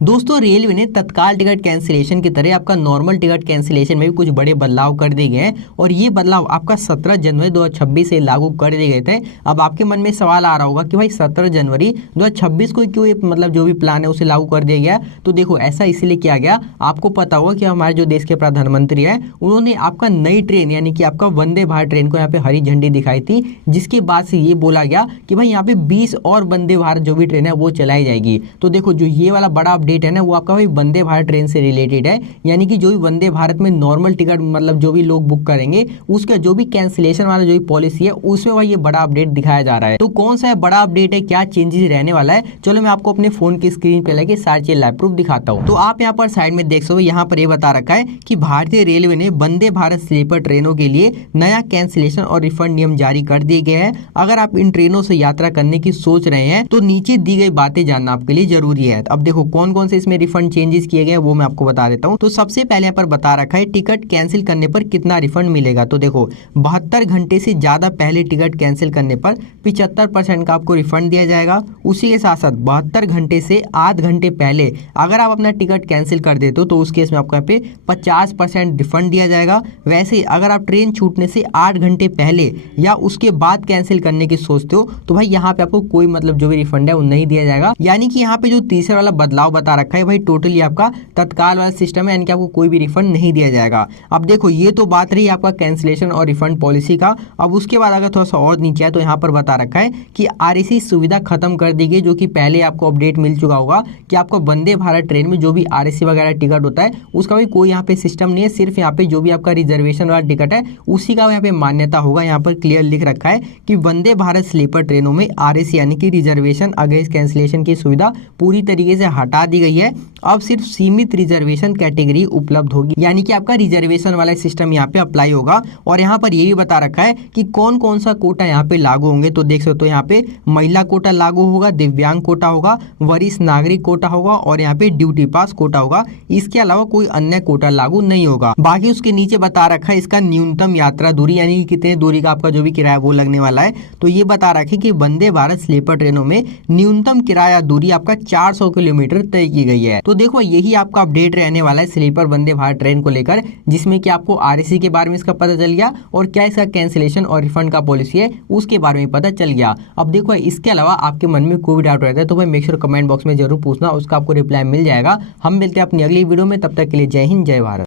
दोस्तों रेलवे ने तत्काल टिकट कैंसिलेशन की तरह आपका नॉर्मल टिकट कैंसिलेशन में भी कुछ बड़े बदलाव कर दिए गए हैं और ये बदलाव आपका 17 जनवरी 2026 से लागू कर दिए गए थे। अब आपके मन में सवाल आ रहा होगा कि भाई 17 जनवरी 2026 को क्यों ये मतलब जो भी प्लान है उसे लागू कर दिया गया। तो देखो ऐसा इसलिए किया गया, आपको पता होगा कि हमारे जो देश के प्रधानमंत्री हैं उन्होंने आपका नई ट्रेन यानी कि आपका वंदे भारत ट्रेन को यहाँ पे हरी झंडी दिखाई थी, जिसके बाद से ये बोला गया कि भाई यहाँ पे 20 और वंदे भारत जो भी ट्रेन है वो चलाई जाएगी। तो देखो जो ये वाला बड़ा अपडेट है ना वो आपका भाई वंदे भारत ट्रेन से रिलेटेड है, यानी कि जो भी वंदे भारत में नॉर्मल टिकट मतलब जो भी लोग बुक करेंगे उसका जो भी कैंसिलेशन वाला जो भी पॉलिसी है उसमें भाई ये बड़ा अपडेट दिखाया जा रहा है। तो कौन सा है बड़ा अपडेट है, क्या चेंजेस रहने वाला है, चलो मैं आपको अपने फोन की स्क्रीन पे लेके सारी चीज लाइव प्रूफ दिखाता हूँ। तो आप यहाँ पर साइड में देख सकते हो, यहाँ पर ये बता रखा है कि भारतीय रेलवे ने वंदे भारत स्लीपर ट्रेनों के लिए नया कैंसिलेशन और रिफंड नियम जारी कर दिए गए हैं। अगर आप इन ट्रेनों से यात्रा करने की सोच रहे हैं तो नीचे दी गई बातें जानना आपके लिए जरूरी है। अब देखो कौन कौन से इसमें रिफंड चेंजेस किए गए वो मैं आपको बता देता हूँ। तो सबसे पहले यहाँ पर बता रखा है टिकट कैंसिल करने पर कितना रिफंड मिलेगा। तो देखो 72 घंटे से ज्यादा पहले टिकट कैंसिल करने पर 75% का आपको रिफंड दिया जाएगा। उसी के साथ साथ 72 घंटे से आध घंटे पहले अगर आप अपना टिकट कैंसिल कर देते हो तो उस केस में आपको यहाँ पे 50% रिफंड दिया जाएगा। वैसे ही अगर आप ट्रेन छूटने से 8 घंटे पहले या उसके बाद कैंसिल करने की सोचते हो तो भाई यहाँ पे आपको कोई मतलब जो भी रिफंड है वो नहीं दिया जाएगा। यानी कि यहाँ पे जो तीसरा वाला बदलाव बता रखा है भाई टोटली आपका तत्काल वाला सिस्टम है, यानी कि आपको कोई भी रिफंड नहीं दिया जाएगा। अब देखो ये तो बात रही आपका कैंसिलेशन और रिफंड पॉलिसी का। अब उसके बाद अगर थोड़ा सा और नीचे है तो यहाँ पर बता रखा है कि आरएसी सुविधा खत्म कर दी गई, जो कि पहले आपको अपडेट मिल चुका होगा कि आपको वंदे भारत ट्रेन में जो भी आरएसी वगैरह टिकट होता है उसका भी कोई यहाँ पे सिस्टम नहीं है, सिर्फ यहाँ पे जो भी आपका रिजर्वेशन वाला टिकट है उसी का यहाँ पे मान्यता होगा। यहाँ पर क्लियर लिख रखा है कि वंदे भारत स्लीपर ट्रेनों में आरएसी यानी कि रिजर्वेशन अगेंस्ट कैंसिलेशन की सुविधा पूरी तरीके से हटा दी गई है। अब सिर्फ सीमित रिजर्वेशन कैटेगरी उपलब्ध होगी, यानी कि आपका रिजर्वेशन वाला सिस्टम यहाँ पे अप्लाई होगा। और यहाँ पर ये भी बता रखा है कि कौन कौन सा कोटा यहाँ पे लागू होंगे। तो देख सकते हो यहाँ पे महिला कोटा लागू होगा, दिव्यांग कोटा होगा, वरिष्ठ नागरिक कोटा होगा और यहाँ पे ड्यूटी पास कोटा होगा। इसके अलावा कोई अन्य कोटा लागू नहीं होगा। बाकी उसके नीचे बता रखा है इसका न्यूनतम यात्रा दूरी, यानी कि कितने दूरी का आपका जो भी किराया वो लगने वाला है। तो ये बता रखा है कि वंदे भारत स्लीपर ट्रेनों में न्यूनतम किराया दूरी आपका 400 किलोमीटर तय की गई है। तो देखो यही आपका अपडेट रहने वाला है स्लीपर वंदे भारत ट्रेन को लेकर, जिसमें कि आपको आरएसी के बारे में इसका पता चल गया और क्या इसका कैंसिलेशन और रिफंड का पॉलिसी है उसके बारे में पता चल गया। अब देखो इसके अलावा आपके मन में कोई डाउट रहता है तो भाई मेक श्योर कमेंट बॉक्स में जरूर पूछना, उसका आपको रिप्लाई मिल जाएगा। हम मिलते हैं अपनी अगली वीडियो में, तब तक के लिए जय हिंद जय भारत।